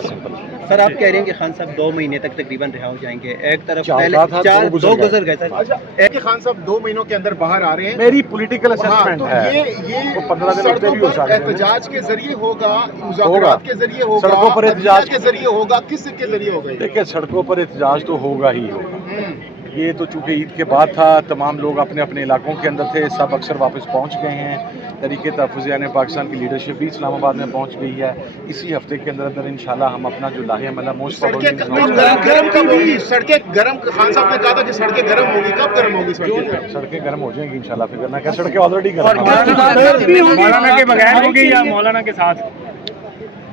Simple. Sir आप कह रहे हैं कि खान साहब 2 महीने तक तकरीबन रिहा हो जाएंगे, एक तरफ चार पहले था, दो 2 गुजर गए सर। अच्छा, कि खान साहब 2 महीनों के अंदर बाहर आ रहे हैं। मेरी पॉलिटिकल हाँ, असेसमेंट तो है ये वो 15 दिन सड़कों भी हो पर सकते हैं। एहतजाज के जरिए होगा, मुज़ाकरात के जरिए होगा, सड़कों पर एहतजाज के जरिए होगा, किस के जरिए होगा ये? देखिए सड़कों पर एहतजाज तो होगा ही होगा। ये तो चूंकि ईद के बाद था, तमाम लोग अपने अपने इलाकों के अंदर थे, सब अक्सर वापस पहुंच गए हैं। तरीके तहफ़्फ़ुज़ यानी पाकिस्तान की लीडरशिप भी इस्लामाबाद में पहुंच गई है। इसी हफ्ते के अंदर अंदर इंशाल्लाह हम अपना जो लाहे मतलब मोस्ट सड़कें गरम कब होगी? सड़कें गरम, खान साहब ने कहा था कि सड़कें गरम होगी, कब गरम होगी सड़कें गर्म हो जाएंगी इंशाल्लाह, फिक्र ना करें। सड़कें ऑलरेडी गर्म मौलाना के बगैर होगी या मौलाना के साथ?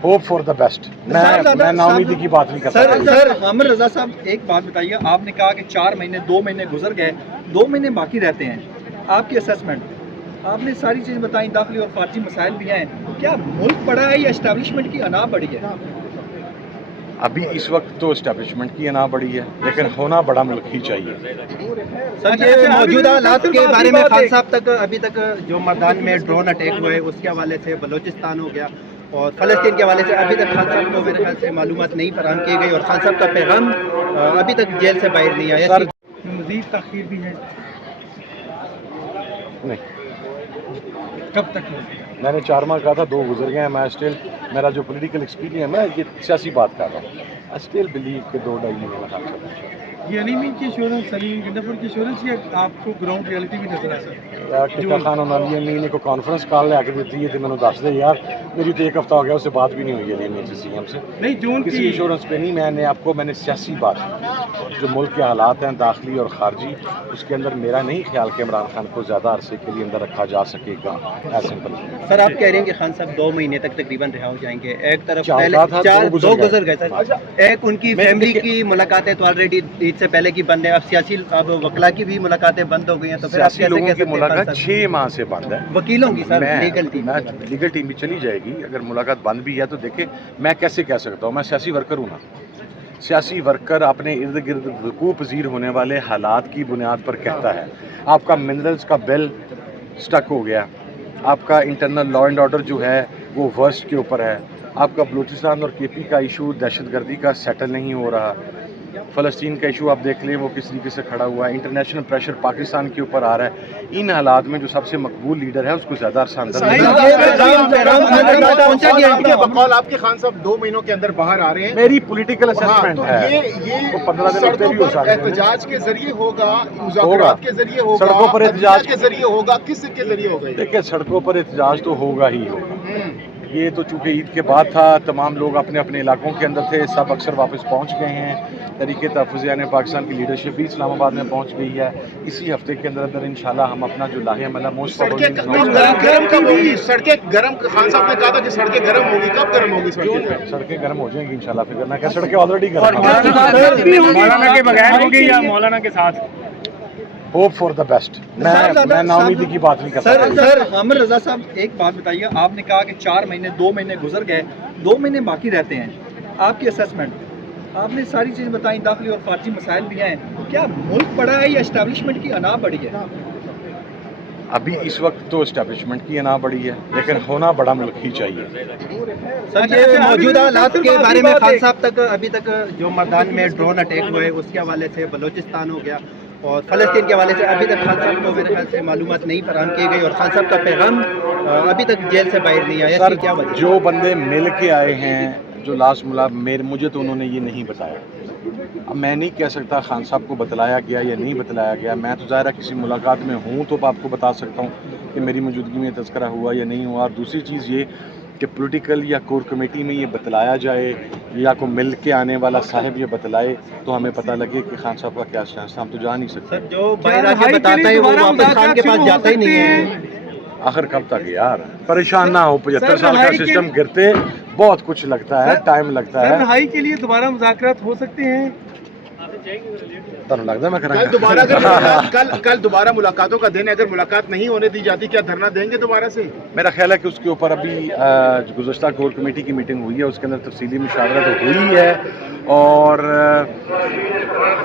Hope for the best. मैं नाउमीदी की बात नहीं करता। सर आमिर रजा साहब एक बात बताइए, आपने कहा कि 4 महीने 2 महीने गुजर गए, 2 महीने बाकी रहते हैं, आपकी असेसमेंट, आपने सारी चीज़ बताई, दाखिली और खारजी मसाइल भी हैं, क्या मुल्क बड़ा है या इस्टेब्लिशमेंट की अना बड़ी है? अभी इस वक्त तो इस्टेब्लिशमेंट की अना बड़ी है, लेकिन होना बड़ा मुल्क ही चाहिए। सर ये मौजूदा हालात के बारे में खान साहब तक अभी तक जो मैदान में ड्रोन अटैक हुए उसके हवाले से, बलोचिस्तान हो गया और फ़लस्तीन के हवाले से अभी तक खान साहब को मेरे ख्याल से मालूमात नहीं फराहम की गई और खान साहब का पैगाम अभी तक जेल से बाहर नहीं आया। सर मज़ीद ताख़ीर भी है, नहीं, कब तक है? मैंने 4 माह कहा था, 2 गुजर गए हैं। मैं स्टिल, मेरा जो पॉलिटिकल एक्सपीरियंस है, ये सियासी बात कर रहा हूँ, आई स्टिल बिलीव कि 2-2.5 महीने में काम करना चाहिए। ये नहीं मीन की एश्योरेंस, सलीम गंडापुर की एश्योरेंस, या आपको ग्राउंड रियलिटी भी नजर आ सकती यार टिक्का खान उन्होंने मीने को कॉन्फ्रेंस कॉल लैके दी है, मैंने दस दे यार, मेरी तो 1 हफ्ता हो गया उससे बात भी नहीं हुई है मेरे सीएम से। नहीं जून किसी इंश्योरेंस पे नहीं, मैंने सियासी बात, जो मुल्क के हालात हैं दाखिली और खारजी, उसके अंदर मेरा नहीं ख्याल कि इमरान खान को ज़्यादा अरसे के लिए अंदर रखा जा सकेगा, एज सिंपल। सर आप कह रहे हैं कि खान साहब 2 महीने तक तकरीबन रिहा हो जाएंगे, एक तरफ चार पहले था, 2 गुजर गए सर। एक उनकी फैमिली की मुलाकातें तो ऑलरेडी ईद से पहले की बंद है, अब सियासी अब वकला की भी मुलाकातें बंद हो गई हैं, तो फिर आप सियासी कैसे लोगों की कह मुलाकात सकते हैं? 6 माह से बंद है। वकीलों की सर, लीगल टीम भी चली जाएगी, अगर मुलाकात बंद भी है तो देखें मैं कैसे कह सकता हूँ, मैं सियासी वर्कर हूँ ना। सियासी वर्कर अपने इर्द गिर्द वकूफ़ पज़ीर होने वाले हालात की बुनियाद पर कहता है। आपका मिनरल्स का बिल स्टक हो गया, आपका इंटरनल लॉ एंड ऑर्डर जो है वो वर्स्ट के ऊपर है, आपका बलूचिस्तान और केपी का इशू दहशतगर्दी का सेटल नहीं हो रहा, फ़लस्तीन का इशू आप देख लें वो किस तरीके से खड़ा हुआ है, इंटरनेशनल प्रेशर पाकिस्तान के ऊपर आ रहा है। इन हालात में जो सबसे मकबूल लीडर है उसको ज़्यादा अरसा अंदर बकौल आपके खान साहब 2 महीनों के अंदर बाहर आ रहे हैं। मेरी पॉलिटिकल असेसमेंट तो है ये वो 15 दिन भी हो सकते हैं। एहतजाज के जरिए होगा, मुज़ाकरात के जरिए होगा, सड़कों पर एहतजाज के जरिए होगा, किस के जरिए होगा ये? देखिए सड़कों पर एहतजाज तो होगा ही होगा। ये तो चूंकि ईद के बाद था, तमाम लोग अपने अपने इलाकों के अंदर थे, सब अक्सर वापस पहुंच गए हैं। तरीके तहफ़्फ़ुज़ यानी पाकिस्तान की लीडरशिप भी इस्लामाबाद में पहुंच गई है। इसी हफ्ते के अंदर अंदर इंशाल्लाह हम अपना जो लाहे मतलब मोस्ट सड़कें गरम कब होगी? सड़कें गरम, खान साहब ने कहा था कि सड़कें गरम होगी, कब गरम होगी सड़कें गर्म हो जाएंगी इंशाल्लाह, फिक्र ना करें। सड़कें ऑलरेडी गर्म। मौलाना के बगैर होगी या मौलाना के साथ? Hope for the best. मैं नाउमीदी की बात नहीं करता। सर आमिर रजा साहब एक बात बताइए, आपने कहा कि 4 महीने 2 महीने गुजर गए, 2 महीने बाकी रहते हैं, आपकी असेसमेंट, आपने सारी चीज़ बताई, दाखिली और खारजी मसाइल भी हैं, क्या मुल्क बड़ा है या इस्टेब्लिशमेंट की अना बड़ी है? अभी इस वक्त तो इस्टेब्लिशमेंट की अना बड़ी है, लेकिन होना बड़ा मुल्क ही चाहिए। सर ये मौजूदा हालात के बारे में खान साहब तक अभी तक जो मैदान में ड्रोन अटैक हुए उसके हवाले से, बलोचिस्तान हो गया और फ़लस्तीन के हवाले से अभी तक खान साहब को मेरे ख्याल से मालूमात नहीं फराहम की गई और खान साहब का पैगाम अभी तक जेल से बाहर नहीं आया। सर क्या वजह? जो बंदे मिल के आए हैं, जो लास्ट मुझे तो उन्होंने ये नहीं बताया। अब मैं नहीं कह सकता खान साहब को बतलाया गया या नहीं बतलाया गया, मैं तो ज़ाहिर किसी मुलाकात में हूँ तो आपको बता सकता हूँ कि मेरी मौजूदगी में तज़किरा हुआ या नहीं हुआ। और दूसरी चीज़ ये कि पॉलिटिकल या कोर कमेटी में ये बतलाया जाए या को मिल के आने वाला साहब ये बतलाए तो हमें पता लगे कि खान साहब का क्या स्टैंड, हम तो जा नहीं सकते। सर जो बाहर आके बताता है वो वापस खान के पास जाता ही नहीं है। आखिर कब तक यार, परेशान ना हो, 75 साल का सिस्टम गिरते बहुत कुछ लगता है, टाइम लगता है। रिहाई के लिए दोबारा मुज़ाकरात हो सकते हैं? तो लगता है मैं कल दोबारा मुलाकातों का दिन है, अगर मुलाकात नहीं होने दी जाती क्या धरना देंगे दोबारा से? मेरा ख्याल है कि उसके ऊपर अभी गुज़श्ता कोर कमेटी की मीटिंग हुई है, उसके अंदर तफसीली मुशावरा तो हुई है और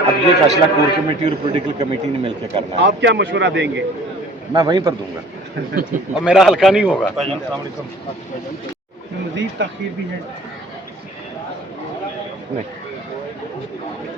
अब ये फैसला कोर कमेटी और पॉलिटिकल कमेटी ने मिलकर करना है। आप क्या मशवरा देंगे? मैं वहीं पर दूंगा और मेरा हल्का नहीं होगा। मज़ीद ताख़ीर भी है, नहीं,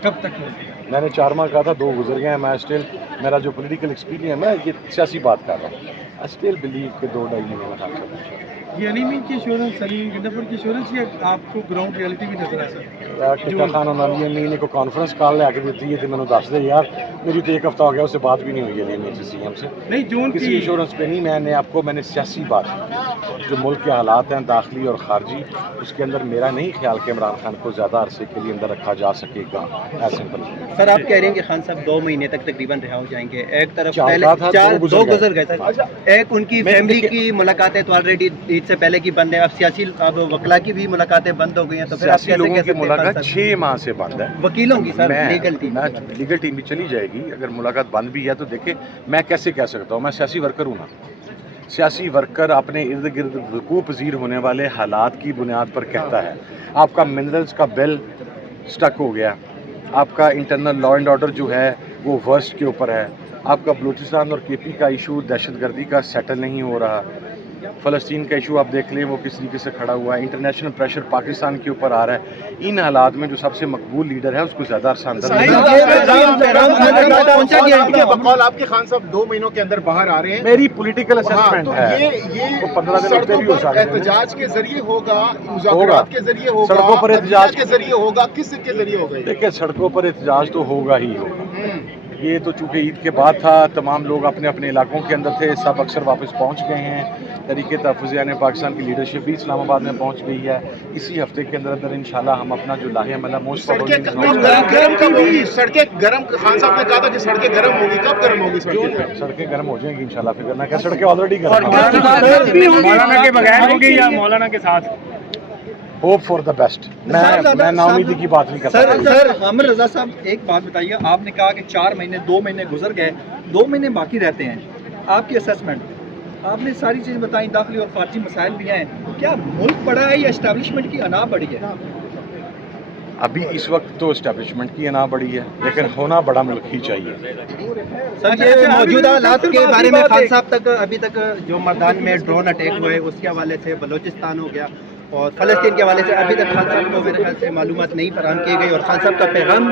कब तक नहीं? मैंने 4 माह कहा था, 2 गुजर गए हैं। मैं स्टिल, मेरा जो पॉलिटिकल एक्सपीरियंस, मैं ये सियासी बात कर रहा हूँ, आई स्टिल बिलीव कि 2-2.5 महीने में खान साहब ये एनीमी की एश्योरेंस, सली गंडापुर की एश्योरेंस, या आपको ग्राउंड रियलिटी भी नजर आ सकती है? टिक्का खान और अली अमीन को कॉन्फ्रेंस कॉल लैके दी है, तो मैंने दस दे यार, मेरी तो 1 हफ्ता हो गया, उससे बात भी नहीं हुई अली अमीन से, सीएम से नहीं, जून किसी की इंश्योरेंस पे नहीं। मैंने सियासी बात, जो मुल्क के हालात हैं दाखिली और खारजी, उसके अंदर मेरा नहीं ख्याल कि इमरान खान को ज़्यादा अरसे के लिए अंदर रखा जा सकेगा। As simple. सर आप कह रहे हैं कि खान साहब 2 महीने तक तकरीबन रिहा हो जाएंगे। एक तरफ चार पहले कहा था, 2 गुजर गए अच्छा। सर। एक उनकी मैं फैमिली देखिए- की मुलाकातें तो ऑलरेडी ईद से पहले की बंद है, अब सियासी अब वकला की भी मुलाकातें बंद हो गई हैं, तो फिर आप सियासी कैसे लोगों कह की सकते हैं मुलाकात खान साहब? 6 माह से बंद है। वकीलों की sir, legal team legal team भी चली जाएगी। अगर मुलाकात बंद भी है तो देखिए, मैं कैसे कह सकता हूँ, मैं सियासी वर्कर हूँ ना। सियासी वर्कर अपने इर्द गिर्द वकूफ़ पज़ीर होने वाले हालात की बुनियाद पर कहता है। आपका मिनरल्स का बिल स्टक हो गया, आपका इंटरनल लॉ एंड ऑर्डर जो है वो वर्स्ट के ऊपर है, आपका बलूचिस्तान और केपी का इशू दहशतगर्दी का सेटल नहीं हो रहा, फ़लस्तीन का इशू आप देख लें वो किस तरीके से खड़ा हुआ है, इंटरनेशनल प्रेशर पाकिस्तान के ऊपर आ रहा है। इन हालात में जो सबसे मकबूल लीडर है उसको ज़्यादा अरसा अंदर नहीं बकौल आपके खान साहब 2 महीनों के अंदर बाहर आ रहे हैं। मेरी पॉलिटिकल हाँ, असेसमेंट तो है। ये वो 15 दिन सड़कों भी हो पर सकते हैं। एहतजाज के जरिए होगा, मुज़ाकरात के जरिए होगा, सड़कों पर एहतजाज के जरिए होगा, किस के जरिए होगा? देखिए, सड़कों पर एहतजाज तो होगा ही होगा। ये तो चूँकि ईद के बाद था, तमाम लोग अपने अपने इलाकों के अंदर थे, सब अक्सर वापस पहुँच गए हैं। तरीके तहफ़्फ़ुज़ यानी पाकिस्तान की लीडरशिप भी इस्लामाबाद में पहुँच गई है। इसी हफ्ते के अंदर अंदर इंशाल्लाह हम अपना जो लाहे मतलब मोस्ट सड़कें गर्म कब होगी? सड़कें गर्म, खान साहब ने कहा था कि सड़कें गर्म होगी, कब गर्म होगी सड़कें गर्म हो जाएंगी इंशाल्लाह, फिक्र ना करें। सड़कें ऑलरेडी गर्म हैं। मौलाना के बगैर होगी या मौलाना के साथ? Hope for the best. मैं नाउमीदी की बात नहीं करता। सर आमिर रजा साहब, एक बात बताइए, आपने कहा कि 4 महीने 2 महीने गुजर गए, 2 महीने बाकी रहते हैं, आपकी असेसमेंट, आपने सारी चीज़ बताई, दाखिली और खारजी मसाइल भी हैं, क्या मुल्क बड़ा है या एस्टेब्लिशमेंट की अना बड़ी है? अभी इस वक्त तो एस्टेब्लिशमेंट की अना बड़ी है, लेकिन होना बड़ा मुल्क ही चाहिए। सर ये मौजूदा हालात के बारे में खान साहब तक अभी तक जो मैदान में ड्रोन अटैक हुए उसके हवाले से, बलोचिस्तान हो गया और फ़लस्तीन के हवाले से अभी तक खान साहब को मेरे ख्याल से मालूमात नहीं फराहम की गई और खान साहब का पैगाम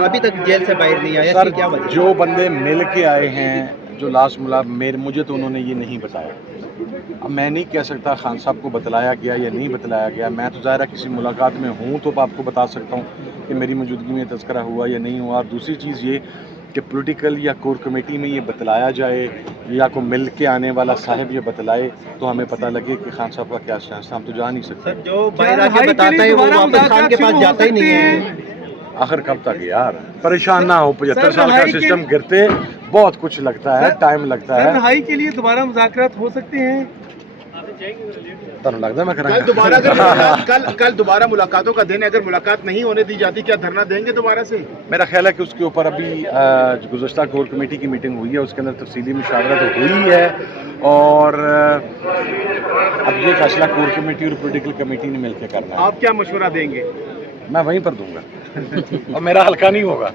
अभी तक जेल से बाहर नहीं आया। सर, इसकी क्या वजह? जो बंदे मिल के आए हैं, जो लास्ट मुझे तो उन्होंने ये नहीं बताया। अब मैं नहीं कह सकता खान साहब को बतलाया गया या नहीं बतलाया गया। मैं तो ज़ाहिर है किसी मुलाकात में हूँ तो आपको बता सकता हूँ कि मेरी मौजूदगी में तज़किरा हुआ या नहीं हुआ। दूसरी चीज़ ये कि पॉलिटिकल या कोर कमेटी में ये बतलाया जाए या को मिल के आने वाला साहब ये बतलाए तो हमें पता लगे कि खान साहब का क्या स्टैंड था। हम तो जा नहीं सकते। सर जो बाहर आके बताता है वो वापस खान के पास जाता ही नहीं है। आखिर कब तक यार, परेशान ना हो। 75 साल का सिस्टम गिरते बहुत कुछ लगता है, टाइम लगता है। रिहाई के लिए दोबारा मुज़ाकरात हो सकते हैं? तो लगता है मैं कल दोबारा मुलाकातों का दिन है, अगर मुलाकात नहीं होने दी जाती क्या धरना देंगे दोबारा से? मेरा ख्याल है कि उसके ऊपर अभी गुज़श्ता कोर कमेटी की मीटिंग हुई है, उसके अंदर तफसीली मुशावरा तो हुई है और अब ये फैसला कोर कमेटी और पॉलिटिकल कमेटी ने मिलकर करना है। आप क्या मशवरा देंगे? मैं वहीं पर दूंगा और मेरा हल्का नहीं होगा।